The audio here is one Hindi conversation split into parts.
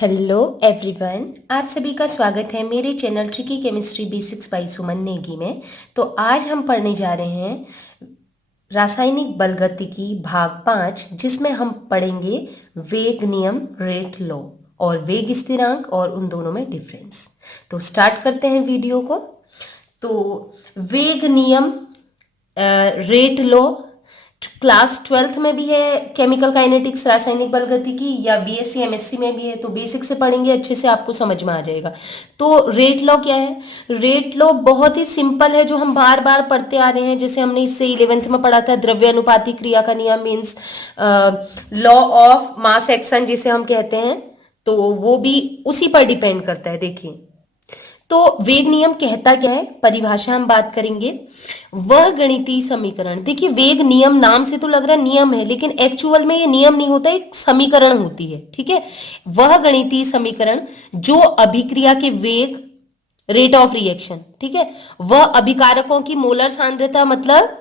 हेलो एवरीवन, आप सभी का स्वागत है मेरे channel tricky chemistry basics by Suman Negi में। तो आज हम पढ़ने जा रहे हैं रासायनिक बलगतिकी भाग 5, जिसमें हम पढ़ेंगे वेग नियम, रेट लॉ और वेग स्थिरांक और उन दोनों में डिफरेंस। तो स्टार्ट करते हैं वीडियो को। तो वेग नियम, रेट लॉ क्लास 12th में भी है, केमिकल काइनेटिक्स रासायनिक बलगतिकी, या बीएससी एमएससी में भी है। तो बेसिक से पढ़ेंगे, अच्छे से आपको समझ में आ जाएगा। तो रेट लॉ क्या है? रेट लॉ बहुत ही सिंपल है, जो हम बार बार पढ़ते आ रहे हैं। जैसे हमने इससे 11th में पढ़ा था, द्रव्य अनुपाती क्रिया का नियम, means law of mass action जिसे हम कहते हैं। तो वो भी उसी पर डिपेंड करता है। देखिए, तो वेग नियम कहता क्या है, परिभाषा हम बात करेंगे। वह गणितीय समीकरण, देखिए वेग नियम नाम से तो लग रहा है नियम है, लेकिन एक्चुअल में ये नियम नहीं होता, एक समीकरण होती है। ठीक है, वह गणितीय समीकरण जो अभिक्रिया के वेग, रेट ऑफ रिएक्शन, ठीक है, वह अभिकारकों की मोलर सांद्रता, मतलब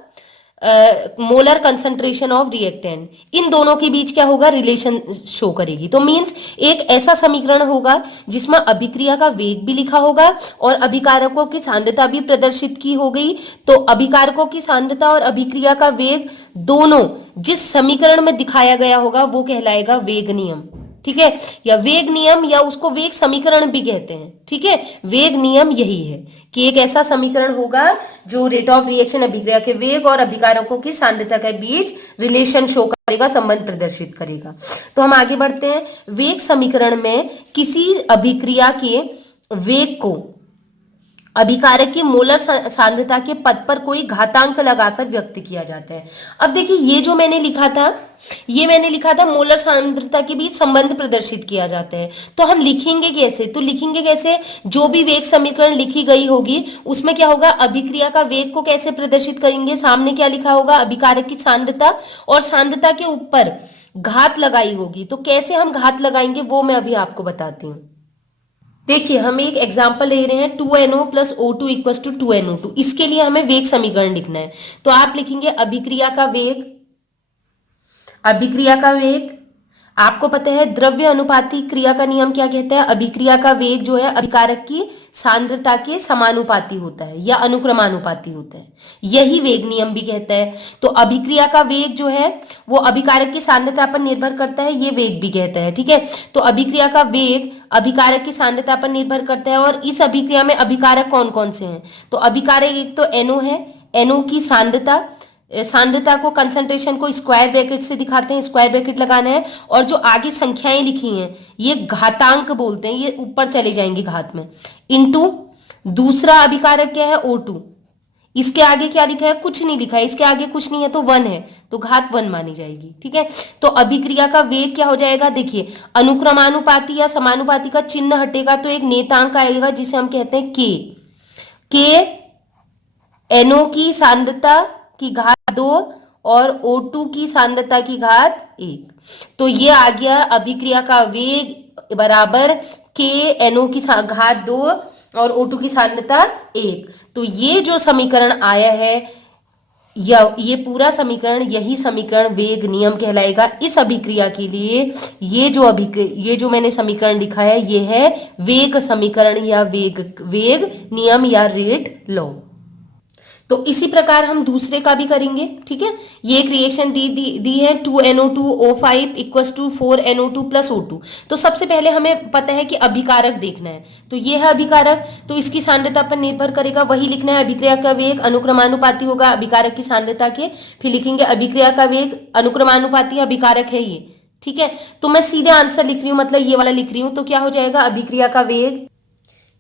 मोलर कंसंट्रेशन ऑफ रिएक्टेंट, इन दोनों के बीच क्या होगा, रिलेशन शो करेगी। तो मींस एक ऐसा समीकरण होगा जिसमें अभिक्रिया का वेग भी लिखा होगा और अभिकारकों की सांद्रता भी प्रदर्शित की हो गई। तो अभिकारकों की सांद्रता और अभिक्रिया का वेग दोनों जिस समीकरण में दिखाया गया होगा वो कहलाएगा वेग नियम। ठीक है, या वेग नियम, या उसको वेग समीकरण भी कहते हैं। ठीक है, वेग नियम यही है कि एक ऐसा समीकरण होगा जो रेट ऑफ रिएक्शन, अभिक्रिया के वेग और अभिकारकों की सांद्रता के बीच रिलेशन शो करेगा, संबंध प्रदर्शित करेगा। तो हम आगे बढ़ते हैं। वेग समीकरण में किसी अभिक्रिया के वेग को अभिकारक की मोलर सांद्रता के पद पर कोई घातांक लगाकर व्यक्त किया जाता है। अब देखिए, ये जो मैंने लिखा था, ये मैंने लिखा था मोलर सांद्रता के बीच संबंध प्रदर्शित किया जाता है। तो हम लिखेंगे कैसे? तो लिखेंगे कैसे, जो भी वेग समीकरण लिखी गई होगी उसमें क्या होगा, अभिक्रिया का वेग को कैसे प्रदर्शित करेंगे, सामने क्या लिखा होगा, अभिकारक की सांद्रता, और सांद्रता के ऊपर घात लगाई होगी। तो कैसे हम घात लगाएंगे वो मैं अभी आपको बताती हूँ। देखिए, हम एक एग्जाम्पल ले रहे हैं, 2NO plus O2 equal to 2NO2। इसके लिए हमें वेग समीकरण लिखना है। तो आप लिखेंगे अभिक्रिया का वेग, अभिक्रिया का वेग, आपको पता है द्रव्य अनुपाती क्रिया का नियम क्या कहता है, अभिक्रिया का वेग जो है अभिकारक की सांद्रता के समानुपाती होता है या अनुक्रमानुपाती होता है, यही वेग नियम भी कहता है। तो अभिक्रिया का वेग जो है वो अभिकारक की सांद्रता पर निर्भर करता है, ये वेग भी कहता है। ठीक है, तो अभिक्रिया का वेग अभिकारक की सांद्रता पर निर्भर करता है। और इस अभिक्रिया में अभिकारक कौन कौन से हैं? तो अभिकारक एक तो NO है, NO की सांद्रता, सांद्रता को, कंसंट्रेशन को स्क्वायर ब्रैकेट से दिखाते हैं, स्क्वायर ब्रैकेट लगाना है। और जो आगे संख्याएं लिखी हैं ये घातांक बोलते हैं, ये ऊपर चले जाएंगे घात में, इनटू दूसरा अभिकारक क्या है, O2। इसके आगे क्या लिखा है, कुछ नहीं लिखा है, इसके आगे कुछ नहीं है तो 1 है, तो घात 1 मानी जाएगी। ठीक है, तो अभिक्रिया का वेग क्या हो जाएगा, देखिए अनुक्रमानुपाती या समानुपाती का चिन्ह हटेगा तो एक नेतांक आएगा जिसे हम कहते हैं के NO की सांद्रता की घात 2 और O2 की सांद्रता की घात 1। तो ये आ गया अभिक्रिया का वेग बराबर के NO की घात 2 और O2 की सांद्रता 1। तो ये जो समीकरण आया है, या ये पूरा समीकरण, यही समीकरण वेग नियम कहलाएगा। इस अभिक्रिया के लिए ये जो मैंने समीकरण लिखा है ये है वेग समीकरण या वेग नियम या रेट लॉ। तो इसी प्रकार हम दूसरे का भी करेंगे। ठीक है, ये एक रिएक्शन दी है, 2NO2O5 equal to 4NO2 plus O2। तो सबसे पहले हमें पता है कि अभिकारक देखना है, तो ये है अभिकारक, तो इसकी सांद्रता पर निर्भर करेगा, वही लिखना है। अभिक्रिया का वेग अनुक्रमानुपाती होगा अभिकारक की सांद्रता के, फिर लिखेंगे अभिक्रिया का वेग अनुक्रमानुपाती अभिकारक है ये। ठीक है, तो मैं सीधे आंसर लिख रही हूँ, मतलब ये वाला लिख रही हूँ। तो क्या हो जाएगा, अभिक्रिया का वेग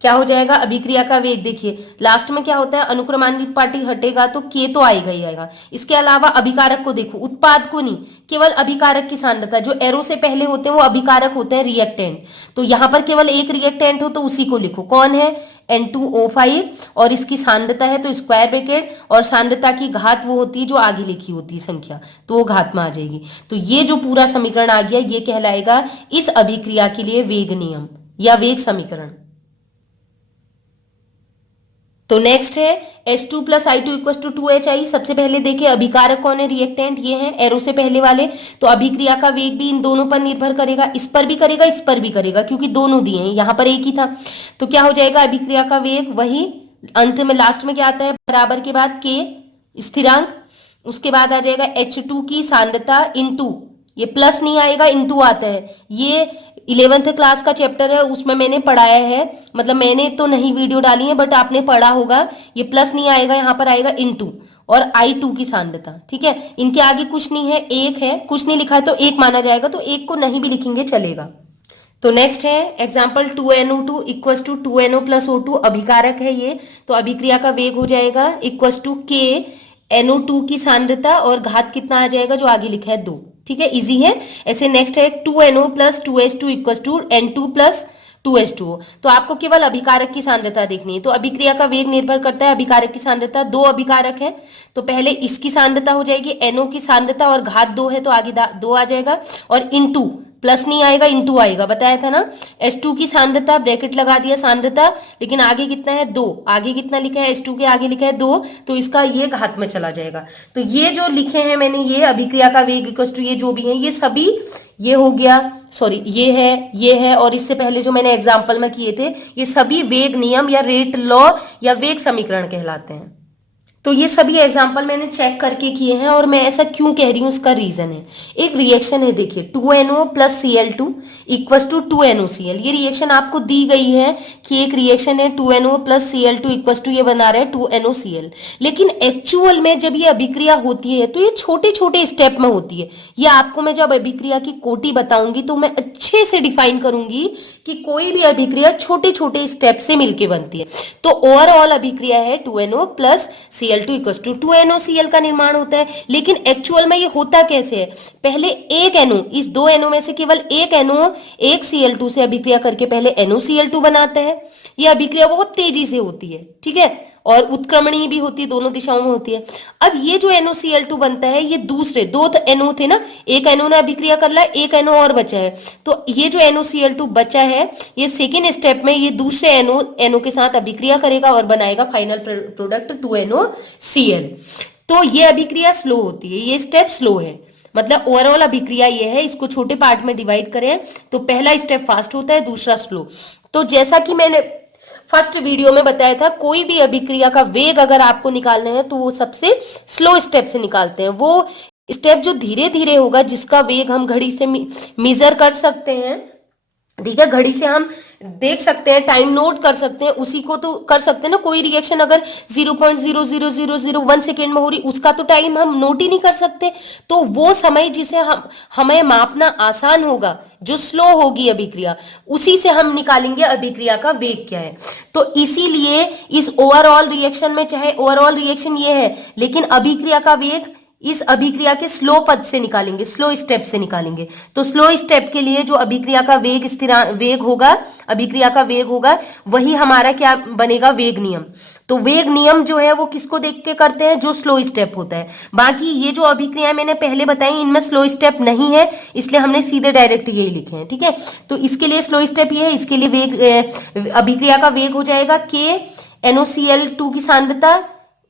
क्या हो जाएगा, अभिक्रिया का वेग। देखिए लास्ट में क्या होता है, अनुक्रमानुपाती हटेगा तो के तो आएगा ही आएगा। इसके अलावा अभिकारक को देखो, उत्पाद को नहीं, केवल अभिकारक की सांद्रता, जो एरो से पहले होते हैं वो अभिकारक होते हैं, रिएक्टेंट। तो यहां पर केवल एक रिएक्टेंट हो तो उसी को लिखो, कौन है, N2O5, और इसकी सांद्रता है तो स्क्वायर ब्रैकेट, और सांद्रता की घात वो होती है जो आगे लिखी होती है संख्या, तो वो घात में आ जाएगी। तो ये जो पूरा समीकरण आ गया ये कहलाएगा इस अभिक्रिया के लिए वेग नियम या वेग समीकरण। तो नेक्स्ट है H2 plus I2 equal to 2HI। सबसे पहले देखिए अभिकारक कौन है, रिएक्टेंट ये है एरो से पहले वाले। तो अभिक्रिया का वेग भी इन दोनों पर निर्भर करेगा, इस पर भी करेगा इस पर भी करेगा, क्योंकि दोनों दिए हैं, यहाँ पर एक ही था। तो क्या हो जाएगा, अभिक्रिया का वेग वही अंत में लास्ट में क्या आता है, बराबर के बाद K स्थिरांक, उसके बाद आ जाएगा H2 की सांद्रता इंटू, ये प्लस नहीं आएगा इंटू आता है, ये 11th क्लास का चैप्टर है उसमें मैंने पढ़ाया है, मतलब मैंने तो नहीं वीडियो डाली है बट आपने पढ़ा होगा। ये प्लस नहीं आएगा, यहाँ पर आएगा इनटू और I2 की सांद्रता, ठीक है। इनके आगे कुछ नहीं है, एक है, कुछ नहीं लिखा है तो एक माना जाएगा, तो एक को नहीं भी लिखेंगे चलेगा। तो नेक्स्ट है example 2NO2 equal to 2NO plus O2, अभिकारक है ये। तो अभिक्रिया का वेग हो जाएगा इक्वल टू K NO2 की सांद्रता और घात कितना आ जाएगा, जो आगे लिखा है 2, ठीक है, इजी है। ऐसे नेक्स्ट है 2NO plus 2H2 equal to N2 plus 2H2O। तो आपको केवल अभिकारक की सांद्रता देखनी है। तो अभिक्रिया का वेग निर्भर करता है अभिकारक की सांद्रता, दो अभिकारक है तो पहले इसकी सांद्रता हो जाएगी NO की सांद्रता और घात 2 है तो आगे 2 आ जाएगा, और इनटू प्लस नहीं आएगा इंटू आएगा, बताया था ना। H2 की सांद्रता, ब्रैकेट लगा दिया सांद्रता, लेकिन आगे कितना है 2, आगे कितना लिखा है H2 के आगे लिखा है 2, तो इसका ये घात में चला जाएगा। तो ये जो लिखे हैं मैंने, ये अभिक्रिया का वेग इक्वल टू ये जो भी है ये सभी, ये हो गया, सॉरी ये है और इससे पहले जो मैंने एग्जाम्पल में किए थे ये सभी वेग नियम या रेट लॉ या वेग समीकरण कहलाते हैं। तो ये सभी एग्जाम्पल मैंने चेक करके किए हैं, और मैं ऐसा क्यों कह रही हूँ उसका रीजन है। एक रिएक्शन है देखिए 2NO plus Cl2 equal to 2NOCl, ये रिएक्शन आपको दी गई है कि एक रिएक्शन है 2NO plus Cl2 equal to ये बना रहा है 2NOCl, लेकिन एक्चुअल में जब ये अभिक्रिया होती है तो ये छोटे छोटे स्टेप में होती है। ये आपको मैं जब अभिक्रिया की कोटि बताऊंगी तो मैं अच्छे से डिफाइन करूंगी कि कोई भी अभिक्रिया छोटे छोटे स्टेप से मिलकर बनती है। तो ओवरऑल अभिक्रिया है 2NO plus Cl2 equal to 2NOCl का निर्माण होता है, लेकिन एक्चुअल में ये होता कैसे है, पहले एक NO, इस दो NO में से केवल एक NO एक Cl2 से अभिक्रिया करके पहले NOCl2 बनाता है। ये अभिक्रिया बहुत तेजी से होती है, ठीक है, और उत्क्रमणीय भी होती है, दोनों दिशाओं में होती है। अब ये जो NOCl2 बनता है, ये दूसरे दो NO थे ना, एक NO ने अभिक्रिया कर लिया, एक NO और बचा है, तो ये जो NOCl2 बचा है ये सेकेंड स्टेप में ये दूसरे NO के साथ अभिक्रिया करेगा और बनाएगा फाइनल प्रोडक्ट 2NOCl। तो ये अभिक्रिया स्लो होती है, ये स्टेप स्लो है, मतलब ओवरऑल अभिक्रिया ये है। इसको छोटे पार्ट में डिवाइड करें तो पहला स्टेप फास्ट होता है, दूसरा स्लो। तो जैसा कि मैंने फर्स्ट वीडियो में बताया था, कोई भी अभिक्रिया का वेग अगर आपको निकालना है तो वो सबसे स्लो स्टेप से निकालते हैं। वो स्टेप जो धीरे धीरे होगा, जिसका वेग हम घड़ी से मेजर कर सकते हैं, ठीक है, घड़ी से हम देख सकते हैं, टाइम नोट कर सकते हैं, उसी को तो कर सकते हैं ना। कोई रिएक्शन अगर 0.00001 सेकेंड में हो रही, उसका तो टाइम हम नोट ही नहीं कर सकते। तो वो समय जिसे हमें मापना आसान होगा, जो स्लो होगी अभिक्रिया, उसी से हम निकालेंगे अभिक्रिया का वेग क्या है। तो इसीलिए इस ओवरऑल रिएक्शन में, चाहे ओवरऑल रिएक्शन ये है, लेकिन अभिक्रिया का वेग इस अभिक्रिया के स्लो पद से निकालेंगे, स्लो स्टेप से निकालेंगे। तो स्लो स्टेप के लिए जो अभिक्रिया का वेग वेग होगा, अभिक्रिया का वेग होगा, वही हमारा क्या बनेगा, वेग नियम। तो वेग नियम जो है वो किसको देख के करते हैं, जो स्लो स्टेप होता है। बाकी ये जो अभिक्रिया मैंने पहले बताई इनमें स्लो स्टेप नहीं है, इसलिए हमने सीधे डायरेक्ट यही लिखे हैं, ठीक है। तो इसके लिए स्लो स्टेप ये है, इसके लिए वेग अभिक्रिया का वेग हो जाएगा K NOCl2 की सांद्रता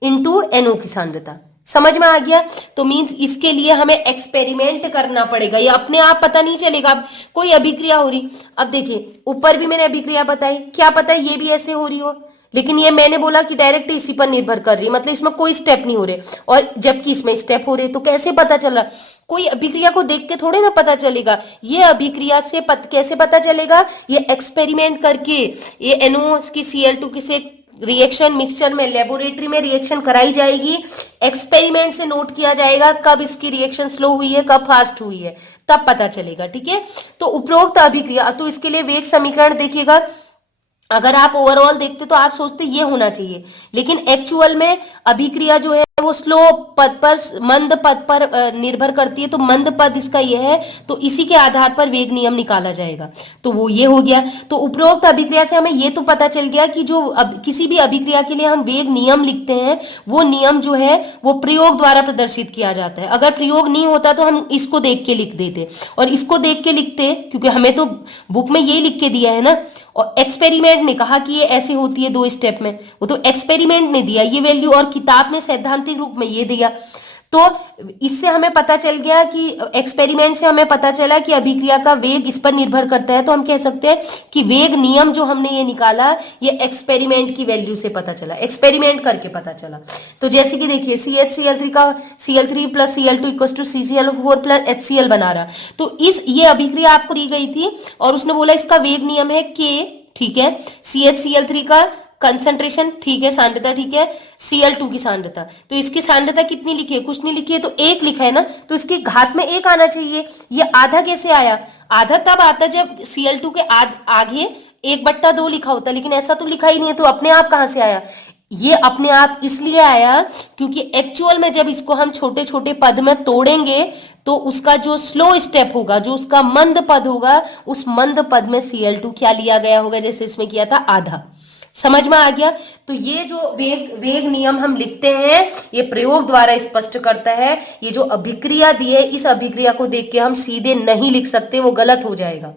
इंटू NO की सांद्रता। समझ में आ गया। तो मींस इसके लिए हमें एक्सपेरिमेंट करना पड़ेगा, ये अपने आप पता नहीं चलेगा। अब कोई अभिक्रिया हो रही, अब देखिए ऊपर भी मैंने अभिक्रिया बताई, क्या पता ये भी ऐसे हो रही हो, लेकिन ये मैंने बोला कि डायरेक्ट इसी पर निर्भर कर रही, मतलब इसमें कोई स्टेप नहीं हो रहे, और जबकि इसमें स्टेप हो रहे, तो कैसे पता चला। कोई अभिक्रिया को देख के थोड़े ना पता चलेगा, ये अभिक्रिया से कैसे पता चलेगा, ये एक्सपेरिमेंट करके, ये NO की Cl2 किसे रिएक्शन मिक्सचर में लेबोरेटरी में रिएक्शन कराई जाएगी, एक्सपेरिमेंट से नोट किया जाएगा कब इसकी रिएक्शन स्लो हुई है, कब फास्ट हुई है, तब पता चलेगा, ठीक है। तो उपरोक्त अभिक्रिया, तो इसके लिए वेग समीकरण देखिएगा, अगर आप ओवरऑल देखते तो आप सोचते ये होना चाहिए, लेकिन एक्चुअल में अभिक्रिया जो है वो स्लो पद पर, मंद पद पर निर्भर करती है, तो मंद पद इसका ये है, तो इसी के आधार पर वेग नियम निकाला जाएगा। तो वो ये हो गया। तो उपरोक्त अभिक्रिया से हमें ये तो पता चल गया कि जो किसी भी अभिक्रिया के लिए हम वेग नियम लिखते हैं, वो नियम जो है वो प्रयोग द्वारा प्रदर्शित किया जाता है। अगर प्रयोग नहीं होता तो हम इसको देख के लिख देते, और इसको देख के लिखते क्योंकि हमें तो बुक में यही लिख के दिया है ना। और एक्सपेरिमेंट ने कहा कि ये ऐसे होती है 2 स्टेप में, वो तो एक्सपेरिमेंट ने दिया ये वैल्यू, और किताब ने सैद्धांतिक रूप में ये दिया। तो इससे हमें पता चल गया कि एक्सपेरिमेंट से हमें पता चला कि अभिक्रिया का वेग इस पर निर्भर करता है। तो हम कह सकते हैं कि वेग नियम जो हमने ये निकाला, ये एक्सपेरिमेंट की वैल्यू से पता चला, एक्सपेरिमेंट करके पता चला। तो जैसे कि देखिए CH का Cl3 plus Cl2 equal to CCl4 plus HCl बना रहा। तो ये अभिक्रिया आपको दी गई थी और उसने बोला इसका वेग नियम है K, ठीक है। CH का कंसंट्रेशन, ठीक है, सांद्रता, ठीक है, Cl2 की सांद्रता। तो इसकी सांद्रता कितनी लिखी है? कुछ नहीं लिखी है, तो 1 लिखा है ना, तो इसकी घात में 1 आना चाहिए। ये आधा कैसे आया? आधा तब आता जब Cl2 के आगे 1/2 लिखा होता, लेकिन ऐसा तो लिखा ही नहीं है, तो अपने आप कहां से आया? ये अपने आप इसलिए आया क्योंकि एक्चुअल में जब इसको हम छोटे छोटे पद में तोड़ेंगे तो उसका जो स्लो स्टेप होगा, जो उसका मंद पद होगा, उस मंद पद में Cl2 क्या लिया गया होगा, जैसे इसमें किया था आधा। समझ में आ गया? तो ये जो वेग नियम हम लिखते हैं, ये प्रयोग द्वारा स्पष्ट करता है। ये जो अभिक्रिया दी है, इस अभिक्रिया को देख के हम सीधे नहीं लिख सकते, वो गलत हो जाएगा।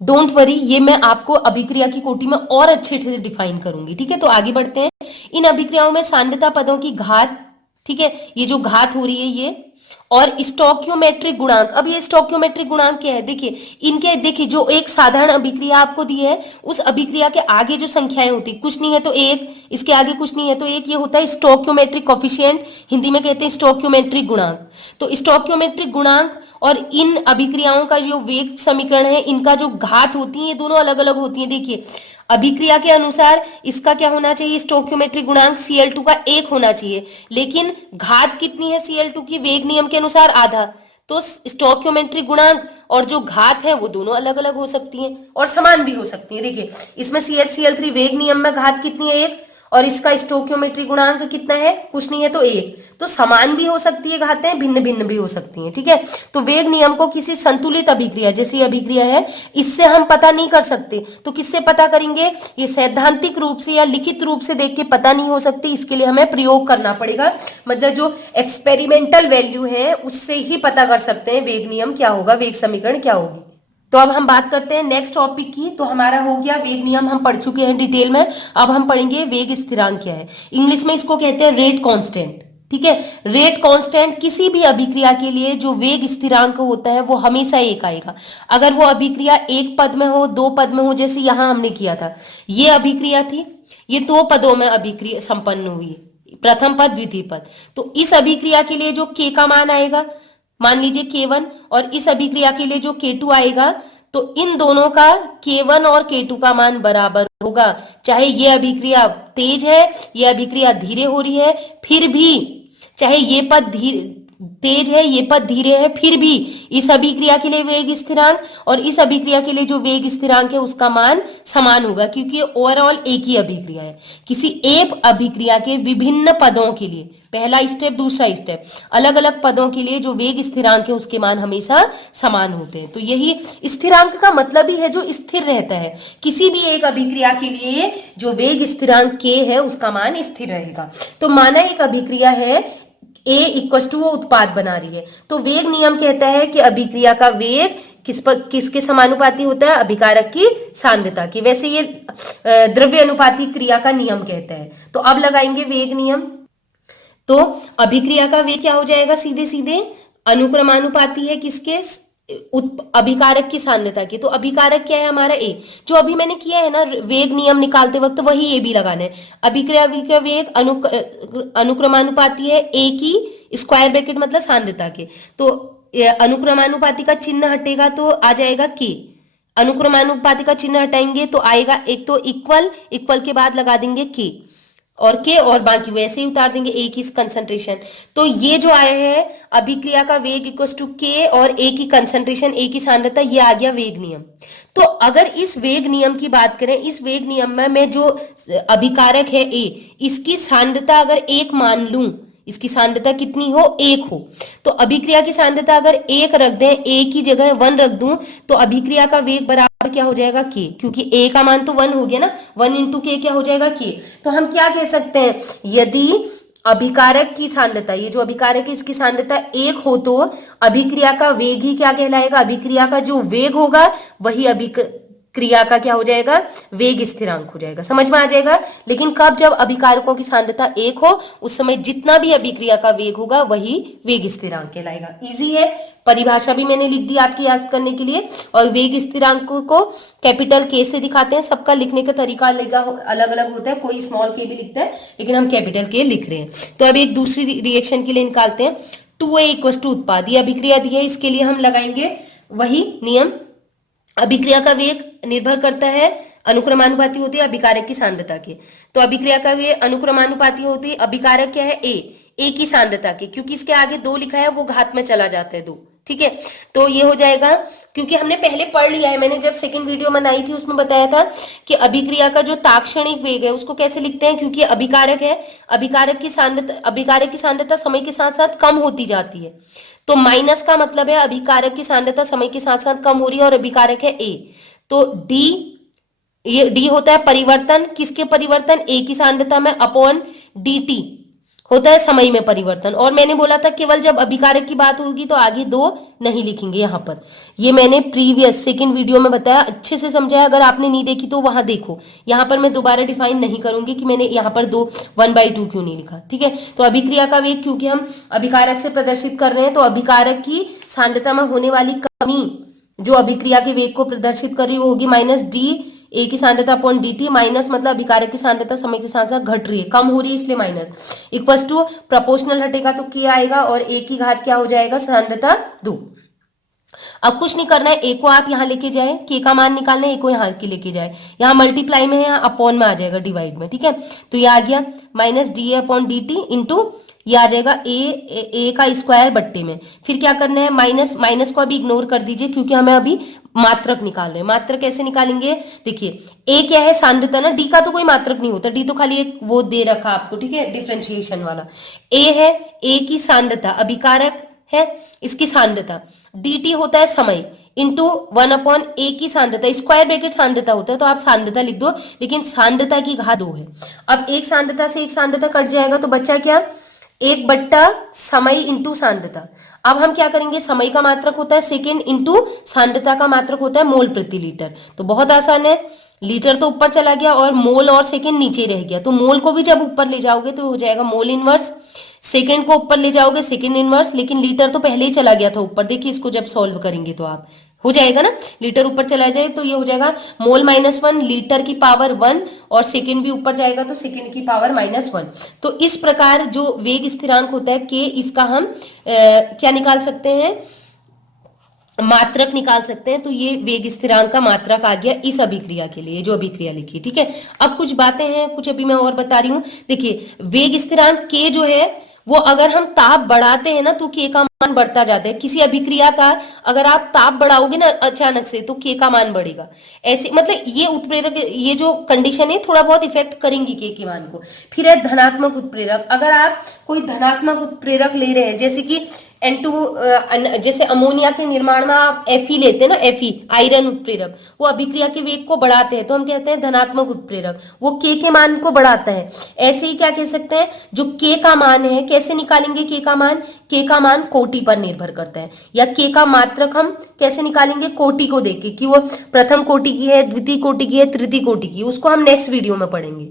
डोंट वरी, ये मैं आपको अभिक्रिया की कोटि में और अच्छे से डिफाइन करूंगी, ठीक है। तो आगे बढ़ते हैं। इन अभिक्रियाओं में सांद्रता पदों की घात, ठीक है, ये जो घात हो रही है ये, और स्टोइकियोमेट्रिक गुणांक। अब ये स्टोइकियोमेट्रिक गुणांक क्या है? देखिए जो एक साधारण अभिक्रिया आपको दी है, उस अभिक्रिया के आगे जो संख्याएं होती, कुछ नहीं है तो 1, इसके आगे कुछ नहीं है तो 1, ये होता है स्टोइकियोमेट्रिक कोफिशिएंट, हिंदी में कहते हैं स्टोइकियोमेट्रिक गुणांक। तो स्टोइकियोमेट्रिक गुणांक और इन अभिक्रियाओं का जो वेग समीकरण है, इनका जो घात होती है, ये दोनों अलग अलग होती है। देखिए अभिक्रिया के अनुसार इसका क्या होना चाहिए? स्टोइकियोमेट्रिक गुणांक Cl2 का 1 होना चाहिए, लेकिन घात कितनी है Cl2 की? वेग नियम के अनुसार आधा। तो स्टोइकियोमेट्रिक गुणांक और जो घात है वो दोनों अलग अलग हो सकती हैं और समान भी हो सकती हैं। देखिए इसमें CH Cl3 वेग नियम में घात कितनी है? 1, और इसका स्टोइकियोमेट्रिक गुणांक कितना है? कुछ नहीं है तो 1। तो समान भी हो सकती है घातें, भिन्न भिन्न भी हो सकती हैं, ठीक है। तो वेग नियम को किसी संतुलित अभिक्रिया, जैसे ये अभिक्रिया है, इससे हम पता नहीं कर सकते। तो किससे पता करेंगे? ये सैद्धांतिक रूप से या लिखित रूप से देख के पता नहीं हो सकती, इसके लिए हमें प्रयोग करना पड़ेगा। मतलब जो एक्सपेरिमेंटल वैल्यू है उससे ही पता कर सकते हैं वेग नियम क्या होगा, वेग समीकरण क्या होगी। तो अब हम बात करते हैं नेक्स्ट टॉपिक की। तो हमारा हो गया वेग नियम, हम पढ़ चुके हैं डिटेल में। अब हम पढ़ेंगे वेग स्थिरांक क्या है। इंग्लिश में इसको कहते हैं रेट कांस्टेंट, ठीक है। रेट कांस्टेंट किसी भी अभिक्रिया के लिए जो वेग स्थिरांक होता है वो हमेशा 1 आएगा। अगर वो अभिक्रिया 1 पद में हो, 2 पद में हो, जैसे यहां हमने किया था, ये अभिक्रिया थी, ये 2 पदों में अभिक्रिया संपन्न हुई, प्रथम पद द्वितीय पद। तो इस अभिक्रिया के लिए जो K का मान आएगा, मान लीजिए K1, और इस अभिक्रिया के लिए जो K2 आएगा, तो इन दोनों का K1 और K2 का मान बराबर होगा। चाहे ये अभिक्रिया तेज है, ये अभिक्रिया धीरे हो रही है, फिर भी, चाहे ये पद तेज है, ये पद धीरे है, फिर भी इस अभिक्रिया के लिए वेग स्थिरांक और इस अभिक्रिया के लिए जो वेग स्थिरांक है उसका मान समान होगा, क्योंकि ओवरऑल एक ही अभिक्रिया है। किसी एक अभिक्रिया के विभिन्न पदों के लिए, पहला स्टेप दूसरा स्टेप, अलग अलग पदों के लिए जो वेग स्थिरांक है उसके मान हमेशा समान होते हैं। तो यही स्थिरांक का मतलब ही है, जो स्थिर रहता है। किसी भी एक अभिक्रिया के लिए जो वेग स्थिरांक K है उसका मान स्थिर रहेगा। तो माना एक अभिक्रिया है A इक्वल टू वो उत्पाद बना रही है, तो वेग नियम कहता है कि अभिक्रिया का वेग किसके समानुपाती होता है? अभिकारक की सांद्रता की। वैसे ये द्रव्य अनुपाती क्रिया का नियम कहता है। तो अब लगाएंगे वेग नियम। तो अभिक्रिया का वेग क्या हो जाएगा? सीधे सीधे अनुक्रमानुपाती है किसके? अभिकारक की सांद्रता की। तो अभिकारक क्या है हमारा? A। जो अभी मैंने किया है ना वेग नियम निकालते वक्त, वही A भी लगाना है। अभिक्रिया का वेग अनुक्रमानुपाती है A की स्क्वायर ब्रैकेट मतलब सांद्रता के। तो अनुक्रमानुपाती का चिन्ह हटेगा तो आ जाएगा K। अनुक्रमानुपाती का चिन्ह हटाएंगे तो आएगा, एक तो इक्वल के बाद लगा देंगे K और K, और बाकी वैसे ही उतार देंगे A की कंसंट्रेशन। तो ये जो आया है अभिक्रिया का वेग इक्वल टू K और A की कंसंट्रेशन, A की सांद्रता, ये आ गया वेग नियम। तो अगर इस वेग नियम की बात करें, इस वेग नियम में मैं जो अभिकारक है A, इसकी सांद्रता अगर 1 मान लूं, इसकी सांद्रता कितनी हो, 1 हो। तो अभिक्रिया की सांद्रता अगर 1 रख दें, ए की जगह 1 रख दूं, तो अभिक्रिया का वेग बराबर क्या हो जाएगा, के, क्योंकि ए का मान तो 1 हो गया ना, 1 इंटू के क्या हो जाएगा, के। तो हम क्या कह सकते हैं, यदि अभिकारक की सांद्रता, ये जो अभिकारक है इसकी सांद्रता 1 हो, तो अभिक्रिया का वेग ही क्या कहलाएगा, अभिक्रिया का जो वेग होगा वही क्रिया का क्या हो जाएगा, वेग स्थिरांक हो जाएगा। समझ में आ जाएगा। लेकिन कब, जब अभिकारकों की सांद्रता 1 हो, उस समय जितना भी अभिक्रिया का वेग होगा वही वेग स्थिरांक कहलाएगा। इजी है, परिभाषा भी मैंने लिख दी आपकी याद करने के लिए। और वेग स्थिरांक को कैपिटल के से दिखाते हैं। सबका लिखने का तरीका अलग अलग होता है, कोई स्मॉल के भी लिखता है, लेकिन हम कैपिटल के लिख रहे हैं। तो अब एक दूसरी रिएक्शन के लिए निकालते हैं। 2A = उत्पाद, ये अभिक्रिया दी है, इसके लिए हम लगाएंगे वही नियम। अभिक्रिया का वेग निर्भर करता है, अनुक्रमानुपाती होती है अभिकारक की सांद्रता के। तो अभिक्रिया का वेग अनुक्रमानुपाती होती है, अभिकारक क्या है, ए की सांद्रता के, क्योंकि इसके आगे 2 लिखा है वो घात में चला जाता है 2, ठीक है। तो ये हो जाएगा, क्योंकि हमने पहले पढ़ लिया है, मैंने जब सेकंड वीडियो बनाई थी उसमें बताया था कि अभिक्रिया का जो ताक्षणिक वेग है उसको कैसे लिखते हैं, क्योंकि अभिकारक है, अभिकारक की सांद्रता समय के साथ साथ कम होती जाती है। तो माइनस का मतलब है अभिकारक की सांद्रता समय के साथ साथ कम हो रही है, और अभिकारक है ए। तो डी, ये डी होता है परिवर्तन, किसके परिवर्तन, ए की सांद्रता में, अपॉन डी टी होता है समय में परिवर्तन। और मैंने बोला था केवल जब अभिकारक की बात होगी तो आगे 2 नहीं लिखेंगे यहाँ पर। ये मैंने प्रीवियस सेकंड वीडियो में बताया, अच्छे से समझाया। अगर आपने नहीं देखी तो वहां देखो, यहाँ पर मैं दोबारा डिफाइन नहीं करूंगी कि मैंने यहाँ पर 1/2 क्यों नहीं लिखा, ठीक है। तो अभिक्रिया का वेग क्योंकि हम अभिकारक से प्रदर्शित कर रहे हैं, तो अभिकारक की सांद्रता में होने वाली कमी जो अभिक्रिया के वेग को प्रदर्शित कर रही होगी माइनस डी ए की सांद्रता अपॉन डी टी, माइनस मतलब अभिकारक की सांद्रता समय के साथ साथ घट रही है, कम हो रही है, इसलिए माइनस, इक्वल्स टू प्रोपोर्शनल हटेगा तो के आएगा, और ए की घात क्या हो जाएगा, सांद्रता 2। अब कुछ नहीं करना है, ए को आप यहाँ लेके जाए, के का मान निकालना है, ए को यहाँ के लेके जाए, यहाँ मल्टीप्लाई में है, यहाँ अपॉन में आ जाएगा, डिवाइड में, ठीक है। तो ये आ गया minus D A upon D T into ये आ जाएगा ए का स्क्वायर बट्टे में। फिर क्या करना है, माइनस को अभी इग्नोर कर दीजिए, क्योंकि हमें अभी मात्रक निकाल रहे हैं। मात्रक कैसे निकालेंगे, देखिए ए क्या है, सांद्रता ना, डी का तो कोई मात्रक नहीं होता, डी तो खाली एक वो दे रखा आपको, ठीक है, डिफरेंशिएशन वाला। ए है, ए की सांद्रता, अभिकारक है, इसकी सांद्रता, dt होता है समय, इंटू 1/a की सांद्रता, स्क्वायर ब्रैकेट सांद्रता होता है, तो आप सांद्रता लिख दो, लेकिन सांद्रता की घात 2 है। अब एक सांद्रता से एक सांद्रता कट जाएगा, तो बच्चा क्या, 1/समय इंटू सांद्रता। अब हम क्या करेंगे, समय का मात्रक होता है सेकेंड, इंटू सांद्रता का मात्रक होता है मोल प्रति लीटर। तो बहुत आसान है, लीटर तो ऊपर चला गया और मोल और सेकेंड नीचे रह गया, तो मोल को भी जब ऊपर ले जाओगे तो हो जाएगा मोल इनवर्स, सेकेंड को ऊपर ले जाओगे सेकेंड इनवर्स, लेकिन लीटर तो पहले ही चला गया था ऊपर। देखिए इसको जब सॉल्व करेंगे तो आप हो जाएगा ना, लीटर ऊपर चला जाए तो ये हो जाएगा मोल -1, लीटर की पावर 1, और सेकेंड भी ऊपर जाएगा तो सेकेंड की पावर -1। तो इस प्रकार जो वेग स्थिरांक होता है के, इसका हम क्या निकाल सकते हैं, मात्रक निकाल सकते हैं। तो ये वेग स्थिरांक का मात्रक आ गया इस अभिक्रिया के लिए, जो अभिक्रिया लिखी, ठीक है। अब कुछ बातें हैं, कुछ अभी मैं और बता रही हूँ। देखिए वेग स्थिरांक के जो है वो अगर हम ताप बढ़ाते हैं ना तो के का मान बढ़ता जाता है। किसी अभिक्रिया का अगर आप ताप बढ़ाओगे ना अचानक से, तो के का मान बढ़ेगा। ऐसे मतलब ये उत्प्रेरक, ये जो कंडीशन है थोड़ा बहुत इफेक्ट करेंगी के मान को। फिर है धनात्मक उत्प्रेरक, अगर आप कोई धनात्मक उत्प्रेरक ले रहे हैं, जैसे कि N2, जैसे अमोनिया के निर्माण में आप Fe लेते हैं ना, Fe आयरन उत्प्रेरक, वो अभिक्रिया के वेग को बढ़ाते हैं, तो हम कहते हैं धनात्मक उत्प्रेरक, वो के मान को बढ़ाता है। ऐसे ही क्या कह सकते हैं, जो के का मान है, कैसे निकालेंगे के का मान, के का मान कोटि पर निर्भर करता है, या के का मात्रक हम कैसे निकालेंगे, कोटि को देख के, कि वो प्रथम कोटि की है, द्वितीय कोटि की है, तृतीय कोटि की, उसको हम नेक्स्ट वीडियो में पढ़ेंगे।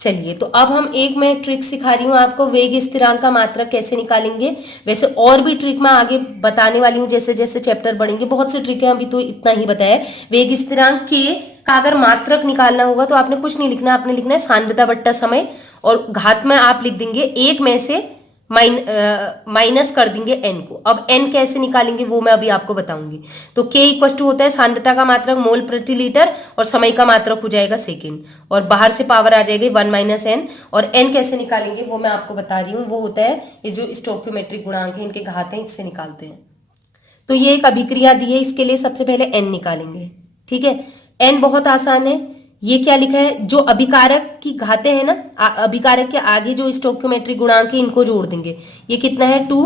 चलिए, तो अब हम एक मैं ट्रिक सिखा रही हूँ आपको, वेग स्थिरांक का मात्रक कैसे निकालेंगे। वैसे और भी ट्रिक मैं आगे बताने वाली हूँ, जैसे जैसे चैप्टर बढ़ेंगे, बहुत से ट्रिक है, अभी तो इतना ही बताया है। वेग स्थिरांक के का अगर मात्रक निकालना होगा तो आपने कुछ नहीं लिखना, आपने लिखना है सांद्रता बट्टा समय, और घात में आप लिख देंगे 1 में से माइनस कर देंगे n को। अब n कैसे निकालेंगे वो मैं अभी आपको बताऊंगी। तो k इक्वल टू होता है सांद्रता का मात्रक मोल प्रति लीटर, और समय का मात्रक हो जाएगा सेकेंड, और बाहर से पावर आ जाएगी 1 - n। और n कैसे निकालेंगे वो मैं आपको बता रही हूँ, वो होता है ये जो स्टोइकियोमेट्रिक गुणांक है, इनके घात हैं, इससे निकालते हैं। तो ये एक अभिक्रिया दी है, इसके लिए सबसे पहले n निकालेंगे, ठीक है। n बहुत आसान है, ये क्या लिखा है, जो अभिकारक की घातें हैं ना, अभिकारक के आगे जो स्टोइकियोमेट्रिक गुणांक है इनको जोड़ देंगे। ये कितना है 2,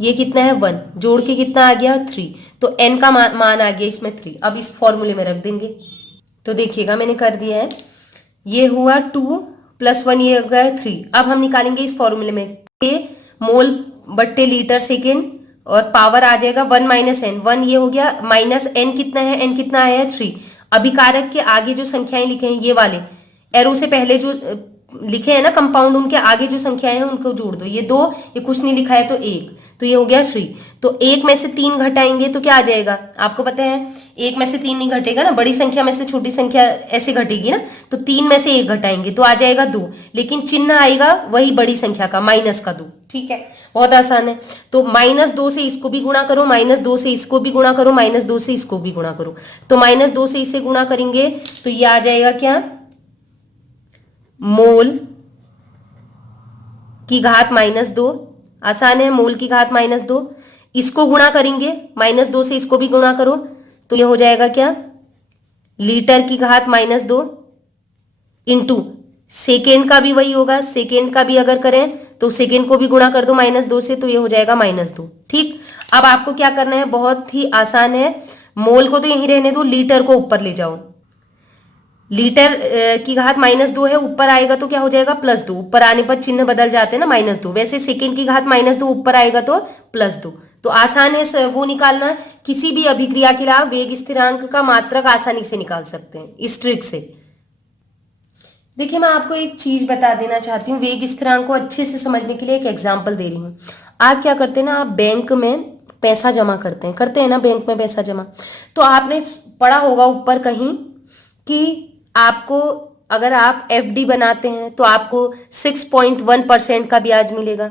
ये कितना है 1, जोड़ के कितना आ गया 3। तो n का मान आ गया इसमें 3। अब इस फॉर्मूले में रख देंगे। तो देखिएगा मैंने कर दिया है, ये हुआ 2 + 1, ये हो गया 3। अब हम निकालेंगे इस फॉर्मूले में ये मोल बट्टे लीटर सेकेंड, और पावर आ जाएगा 1 - n। 1 ये हो गया, माइनस n कितना है, n कितना आया है 3। अभिकारक के आगे जो संख्याएं लिखे हैं ये वाले एरो से पहले जो लिखे हैं ना कंपाउंड, उनके आगे जो संख्याएं हैं उनको जोड़ दो। ये 2, ये कुछ नहीं लिखा है तो 1, तो ये हो गया 3। तो 1 में से 3 घटाएंगे तो क्या आ जाएगा, आपको पता है 1 में से 3 नहीं घटेगा ना, बड़ी संख्या में से छोटी संख्या ऐसे घटेगी ना, तो 3 में से 1 घटाएंगे तो आ जाएगा 2, लेकिन चिन्ह आएगा वही बड़ी संख्या का, माइनस का 2। ठीक है, बहुत आसान है। तो -2 से इसको भी गुणा करो, -2 से इसको भी गुणा करो, -2 से इसको भी गुणा करो। तो -2 से इसे गुणा करेंगे तो ये आ जाएगा क्या, मोल की घात -2। आसान है, मोल की घात -2। इसको गुणा करेंगे, -2 से इसको भी गुणा करो तो ये हो जाएगा क्या, लीटर की घात -2 इंटू सेकेंड का भी वही होगा, सेकेंड का भी अगर करें तो सेकेंड को भी गुणा कर दो -2 से, तो ये हो जाएगा -2। ठीक, अब आपको क्या करना है, बहुत ही आसान है। मोल को तो यहीं रहने दो, लीटर को ऊपर ले जाओ। लीटर की घात -2 है, ऊपर आएगा तो क्या हो जाएगा +2, ऊपर आने पर चिन्ह बदल जाते हैं ना -2। वैसे सेकेंड की घात -2 ऊपर आएगा तो +2। तो आसान है वो निकालना, किसी भी अभिक्रिया के लिए आप वेग स्थिरांक का मात्रक आसानी से निकाल सकते हैं इस ट्रिक से। देखिए मैं आपको एक चीज बता देना चाहती हूँ, वेग स्थिरांक को अच्छे से समझने के लिए एक एग्जाम्पल दे रही हूँ। आप क्या करते हैं ना, आप बैंक में पैसा जमा करते हैं ना, बैंक में पैसा जमा, तो आपने पढ़ा होगा ऊपर कहीं कि आपको अगर आप एफडी बनाते हैं तो आपको 6.1% का ब्याज मिलेगा।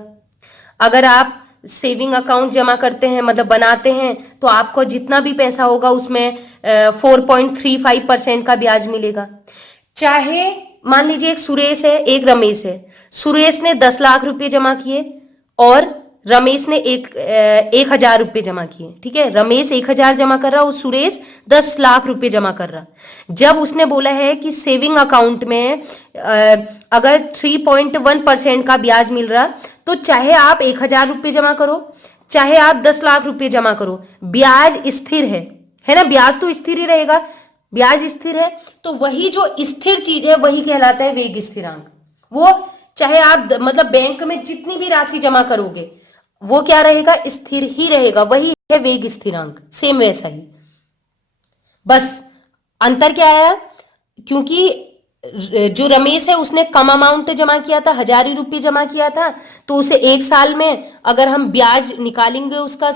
अगर आप सेविंग अकाउंट जमा करते हैं, मतलब बनाते हैं, तो आपको जितना भी पैसा होगा उसमें 4.35% का ब्याज मिलेगा। चाहे मान लीजिए एक सुरेश है, एक रमेश है। सुरेश ने 10 लाख रुपए जमा किए और रमेश ने 1,000 रुपये जमा किए। ठीक है, रमेश 1,000 जमा कर रहा और सुरेश 10 लाख रुपए जमा कर रहा। जब उसने बोला है कि सेविंग अकाउंट में अगर 3.1% का ब्याज मिल रहा, तो चाहे आप 1,000 रुपये जमा करो, चाहे आप 10 लाख रुपए जमा करो, ब्याज स्थिर है ना, ब्याज तो स्थिर ही रहेगा। ब्याज स्थिर है तो वही जो स्थिर चीज है वही कहलाता है वेग स्थिरांक। वो चाहे आप मतलब बैंक में जितनी भी राशि जमा करोगे वो क्या रहेगा, स्थिर ही रहेगा, वही है वेग स्थिरांक। सेम वैसा ही, बस अंतर क्या है, क्योंकि जो रमेश है उसने कम अमाउंट जमा किया था, 1,000 रुपये जमा किया था, तो उसे 1 साल में अगर हम ब्याज निकालेंगे उसका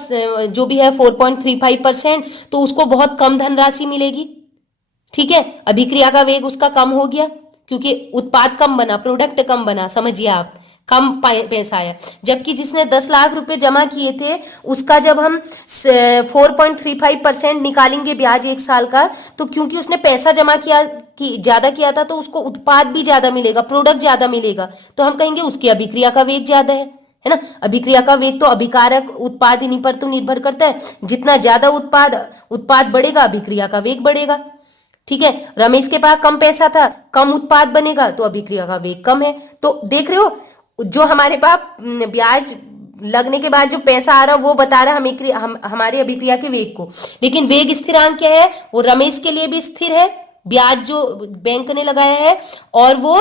जो भी है 4.35%, तो उसको बहुत कम धनराशि मिलेगी। ठीक है, अभिक्रिया का वेग उसका कम हो गया क्योंकि उत्पाद कम बना, प्रोडक्ट कम बना, समझिए आप, कम पैसा आया। जबकि जिसने 10 लाख रुपए जमा किए थे उसका जब हम 4.35% निकालेंगे ब्याज 1 साल का, तो क्योंकि उसने पैसा जमा किया ज्यादा किया था तो उसको उत्पाद भी ज्यादा मिलेगा, प्रोडक्ट ज्यादा मिलेगा, तो हम कहेंगे उसकी अभिक्रिया का वेग ज्यादा है ना। अभिक्रिया का वेग तो अभिकारक उत्पाद इन्हीं पर तो निर्भर करता है, जितना ज्यादा उत्पाद बढ़ेगा अभिक्रिया का वेग बढ़ेगा। ठीक है, रमेश के पास कम पैसा था, कम उत्पाद बनेगा तो अभिक्रिया का वेग कम है। तो देख रहे हो, जो हमारे पास ब्याज लगने के बाद जो पैसा आ रहा है वो बता रहा है हमारे अभिक्रिया के वेग को, लेकिन वेग स्थिरांक क्या है, वो रमेश के लिए भी स्थिर है, ब्याज जो बैंक ने लगाया है, और वो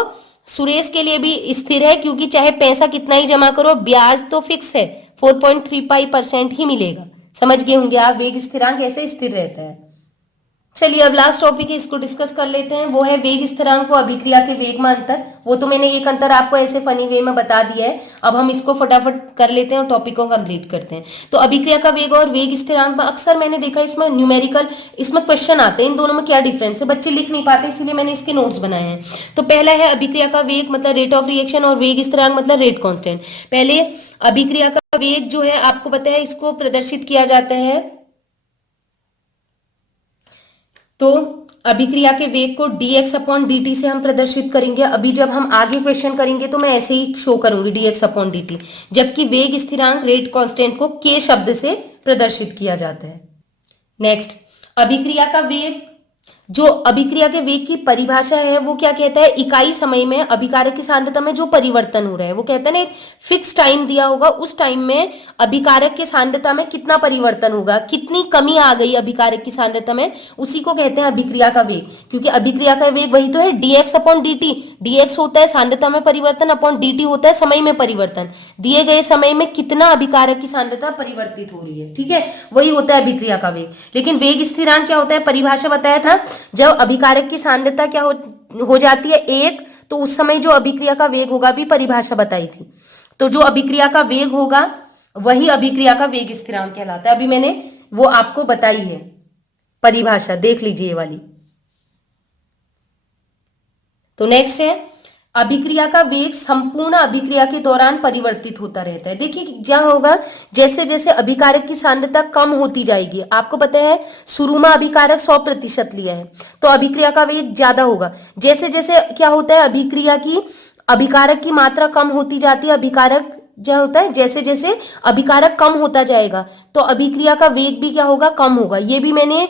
सुरेश के लिए भी स्थिर है, क्योंकि चाहे पैसा कितना ही जमा करो ब्याज तो फिक्स है, 4.35% ही मिलेगा। समझ गए होंगे आप, वेग स्थिरांक ऐसे स्थिर रहता है। चलिए अब लास्ट टॉपिक है, इसको डिस्कस कर लेते हैं, वो है वेग स्थिरांक व अभिक्रिया के वेग में अंतर। वो तो मैंने एक अंतर आपको ऐसे फनी वे में बता दिया है, अब हम इसको फटाफट कर लेते हैं और टॉपिक को कंप्लीट करते हैं। तो अभिक्रिया का वेग और वेग स्थिरांक में अक्सर मैंने देखा इसमें न्यूमेरिकल इसमें क्वेश्चन आते हैं, इन दोनों में क्या डिफरेंस है, बच्चे लिख नहीं पाते, इसलिए मैंने इसके नोट्स बनाए हैं। तो पहला है अभिक्रिया का वेग मतलब रेट ऑफ रिएक्शन, और वेग स्थिरांक मतलब रेट कॉन्स्टेंट। पहले अभिक्रिया का वेग जो है आपको पता है इसको प्रदर्शित किया जाता है, तो अभिक्रिया के वेग को dx/dt से हम प्रदर्शित करेंगे। अभी जब हम आगे क्वेश्चन करेंगे तो मैं ऐसे ही शो करूंगी dx/dt, जबकि वेग स्थिरांक रेट कांस्टेंट को k शब्द से प्रदर्शित किया जाता है। नेक्स्ट, अभिक्रिया का वेग जो अभिक्रिया के वेग की परिभाषा है वो क्या कहता है, इकाई समय में अभिकारक की सांद्रता में जो परिवर्तन हो रहा है, वो कहता है ना एक फिक्स टाइम दिया होगा, उस टाइम में अभिकारक की सांद्रता में कितना परिवर्तन होगा, कितनी कमी आ गई अभिकारक की सांद्रता में, उसी को कहते हैं अभिक्रिया का वेग। क्योंकि अभिक्रिया का वेग वही तो है, dx अपॉन dt। dx होता है सांद्रता में परिवर्तन, अपॉन dt होता है समय में परिवर्तन, दिए गए समय में कितना अभिकारक की सांद्रता परिवर्तित हो रही है, ठीक है, वही होता है अभिक्रिया का वेग। लेकिन वेग स्थिरांक क्या होता है, परिभाषा बताया था, जब अभिकारक की सांद्रता क्या हो जाती है 1, तो उस समय जो अभिक्रिया का वेग होगा भी परिभाषा बताई थी। तो जो अभिक्रिया का वेग होगा वही अभिक्रिया का वेग स्थिरांक कहलाता है। अभी मैंने वो आपको बताई है परिभाषा, देख लीजिए ये वाली। तो नेक्स्ट है, अभिक्रिया का वेग संपूर्ण अभिक्रिया के दौरान परिवर्तित होता रहता है। देखिए क्या होगा, जैसे जैसे अभिकारक की सांद्रता कम होती जाएगी, आपको पता है शुरू में अभिकारक 100% लिया है तो अभिक्रिया का वेग ज्यादा होगा। जैसे जैसे क्या होता है, अभिकारक की मात्रा कम होती जाती है, अभिकारक क्या होता है, जैसे जैसे अभिकारक कम होता जाएगा तो अभिक्रिया का वेग भी क्या होगा, कम होगा। ये भी मैंने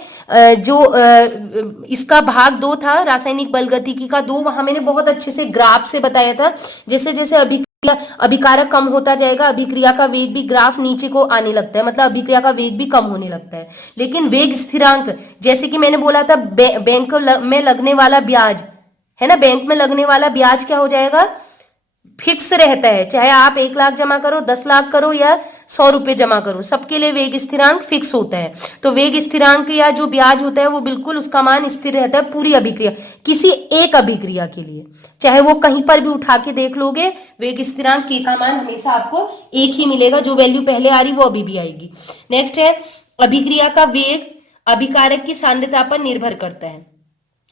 इसका भाग 2 था रासायनिक बलगतिकी का 2, वहां मैंने बहुत अच्छे से ग्राफ से बताया था। जैसे जैसे अभिकारक कम होता जाएगा अभिक्रिया का वेग भी ग्राफ नीचे को आने लगता है, मतलब अभिक्रिया का वेग भी कम होने लगता है। लेकिन वेग स्थिरांक, जैसे कि मैंने बोला था बैंक में लगने वाला ब्याज है ना, बैंक में लगने वाला ब्याज क्या हो जाएगा, फिक्स रहता है, चाहे आप 1 लाख जमा करो, 10 लाख करो या 100 रुपए जमा करो, सबके लिए वेग स्थिरांक फिक्स होता है। तो वेग स्थिरांक या जो ब्याज होता है वो बिल्कुल उसका मान स्थिर रहता है पूरी अभिक्रिया, किसी एक अभिक्रिया के लिए, चाहे वो कहीं पर भी उठा के देख लोगे, वेग स्थिरांक के का मान हमेशा आपको एक ही मिलेगा, जो वैल्यू पहले आ रही वो अभी भी आएगी। नेक्स्ट है, अभिक्रिया का वेग अभिकारक की सांद्रता पर निर्भर करता है।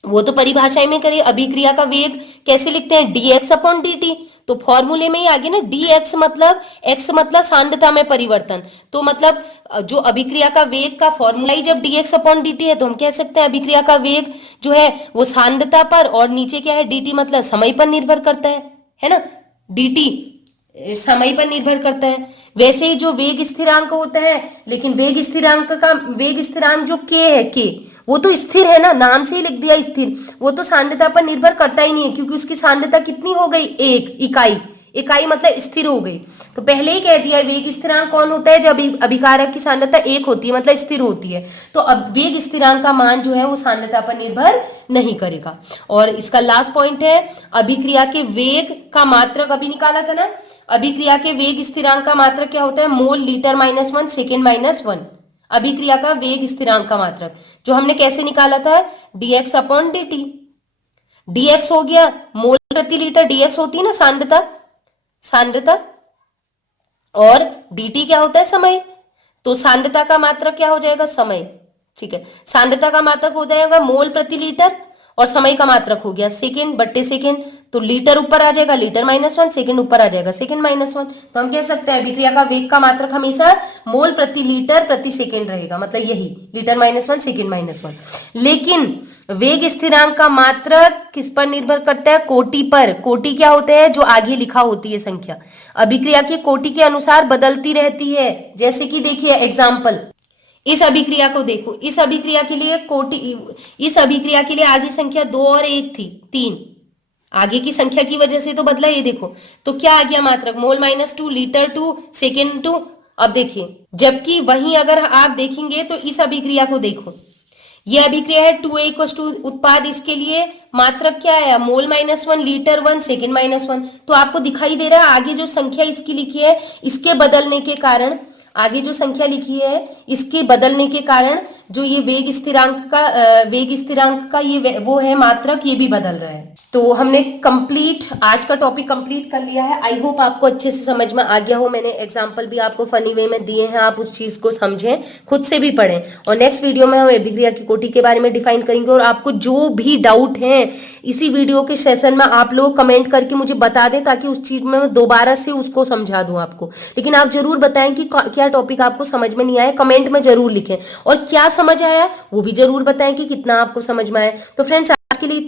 वो तो परिभाषा में करें, अभिक्रिया का वेग कैसे लिखते हैं, dx अपॉन dt। तो फॉर्मूले में ही आगे ना, dx मतलब x मतलब सांद्रता में परिवर्तन, तो मतलब जो अभिक्रिया का वेग का फॉर्मूला ही जब dx अपॉन dt है तो हम कह सकते हैं अभिक्रिया का वेग जो है वो सांद्रता पर, और नीचे क्या है dt मतलब समय पर निर्भर करता है ना, dt समय पर निर्भर करता है। वैसे ही जो वेग स्थिरांक होता है, लेकिन वेग स्थिरांक जो k है, k वो तो स्थिर है ना, नाम से ही लिख दिया स्थिर, वो तो सांद्रता पर निर्भर करता ही नहीं है, क्योंकि उसकी सांद्रता कितनी हो गई, 1 इकाई मतलब स्थिर हो गई। तो पहले ही कह दिया वेग स्थिरांक कौन होता है, जब अभिकारक की सांद्रता 1 होती है मतलब स्थिर होती है। तो अब वेग स्थिरांक का मान जो है वो सांद्रता पर निर्भर नहीं करेगा। और इसका लास्ट पॉइंट है, अभिक्रिया के वेग का मात्रक अभी निकाला था ना, अभिक्रिया के वेग स्थिरांक का मात्रक क्या होता है, मोल लीटर -1 सेकेंड -1, अभिक्रिया का वेग स्थिरांक का मात्रक जो हमने कैसे निकाला था, dx अपॉन dt। dx हो गया मोल प्रति लीटर, dx होती है ना सांद्रता, और dt क्या होता है, समय। तो सांद्रता का मात्रक क्या हो जाएगा, समय, ठीक है। सांद्रता का मात्रक हो जाएगा मोल प्रति लीटर, और समय का मात्रक हो गया सेकेंड बट्टे सेकेंड, तो लीटर ऊपर आ जाएगा लीटर -1, सेकेंड ऊपर आ जाएगा सेकेंड -1। तो हम कह सकते हैं अभिक्रिया का वेग का मात्रक हमेशा मोल प्रति लीटर प्रति सेकेंड रहेगा, मतलब यही लीटर -1 सेकेंड -1। लेकिन वेग स्थिरांक का मात्रक किस पर निर्भर करता है, कोटि पर। कोटि क्या होते हैं, जो आगे लिखा होती है संख्या, अभिक्रिया की कोटि के अनुसार बदलती रहती है। जैसे कि देखिए एग्जाम्पल, इस अभिक्रिया को देखो, इस अभिक्रिया के लिए आगे संख्या 2 और 1 थी, 3 आगे की संख्या की वजह से तो बदला, ये देखो तो क्या आ गया मात्रक, मोल -2 लीटर 2 सेकेंड 2। अब देखिए, जबकि वहीं अगर आप देखेंगे तो इस अभिक्रिया को देखो, ये अभिक्रिया है 2a = उत्पाद, इसके लिए मात्रक क्या आया, मोल -1 लीटर 1 सेकेंड -1। तो आपको दिखाई दे रहा है आगे जो संख्या इसकी लिखी है, इसके बदलने के कारण, आगे जो संख्या लिखी है इसके बदलने के कारण जो ये वेग स्थिरांक का ये वो है मात्रक, ये भी बदल रहा है। तो हमने आज का टॉपिक कंप्लीट कर लिया है। आई होप आपको अच्छे से समझ में आ गया हो। मैंने एग्जांपल भी आपको फनी वे में दिए हैं, आप उस चीज को समझें, खुद से भी पढ़ें। और नेक्स्ट वीडियो में हम अभिक्रिया की कोटि के बारे में डिफाइन करेंगे। और आपको जो भी डाउट है इसी वीडियो के सेशन में आप लोग कमेंट करके मुझे बता दें, ताकि उस चीज में दोबारा से उसको समझा दूं आपको। लेकिन आप जरूर बताएं कि क्या टॉपिक आपको समझ में नहीं आया, कमेंट में जरूर लिखें। और क्या समझ आया वो भी जरूर बताएं कि कितना आपको समझ में आया। तो फ्रेंड्स, आज के लिए